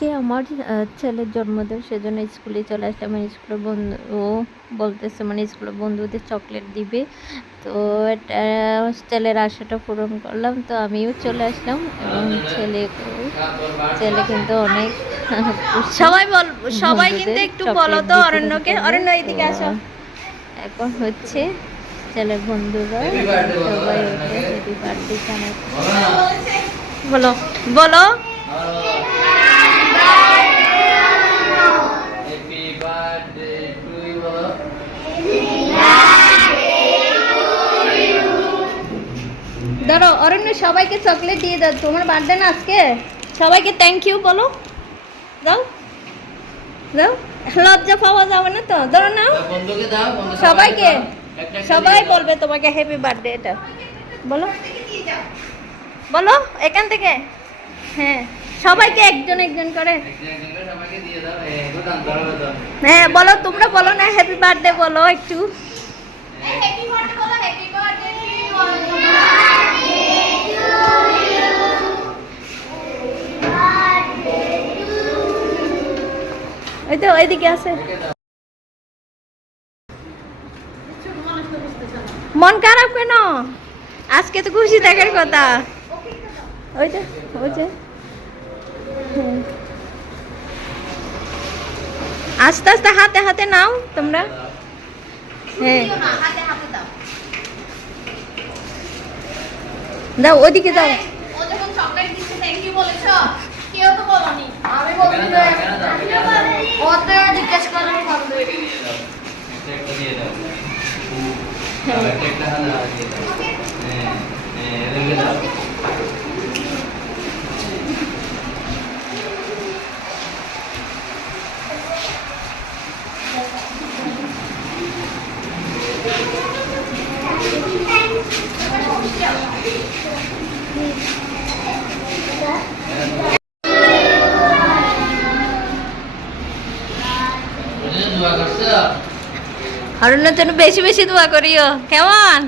আজকে আমার ছেলের জন্মদিন সেজন্য স্কুলে চলে আসলাম। আমার স্কুলের বন্ধু ও বলতেছে মানে স্কুলের বন্ধুদের চকলেট দিবে। তো এটা ছেলের আশাটা পূরণ করলাম। তো আমিও চলে আসলাম এবং ছেলে ছেলে কিন্তু অনেক সবাই বল সবাই কিন্তু একটু বলো তো অরণ্যকে। অরণ্য এদিকে আসো। এখন হচ্ছে ছেলের বন্ধুরা সবাই হ্যাপি বার্থডে জানাচ্ছে। বলো বলো। ধরো অরণ্য সবাইকে চকলেট দিয়ে দাও। তোমার বার্থডে না আজকে? সবাইকে থ্যাংক ইউ বলো। দাও। দাও। লজ্জা পাওয়া যাবে না তো? ধরো বন্ধু সবাইকে সবাই বলবে তোমাকে হ্যাপি বার্থডে এটা। বলো। বলো এখান থেকে। হ্যাঁ সবাইকে একজন একজন করে। হ্যাঁ বলো তোমরা বলো না হ্যাপি বার্থডে বলো একটু। ওই তো ওইদিকে আছে। মন খারাপ কেন? আজকে তো খুশি থাকার কথা। ওই যে ওই যে। হ্যাঁ। আস্তে আস্তে হাতে হাতে নাও তোমরা। হ্যাঁ। দাও, ওদিকে দাও। ও যখন চকলেট দিচ্ছে থ্যাংক ইউ বলেছ। কেউ তো বলনি। আমি এখানে তো জিজ্ঞেস দিয়ে দাও। একটা একটা হাতে দিয়ে দাও। হ্যাঁ, হ্যাঁ, অরণ্যের জন্য বেশি বেশি দোয়া করিও। কেমন?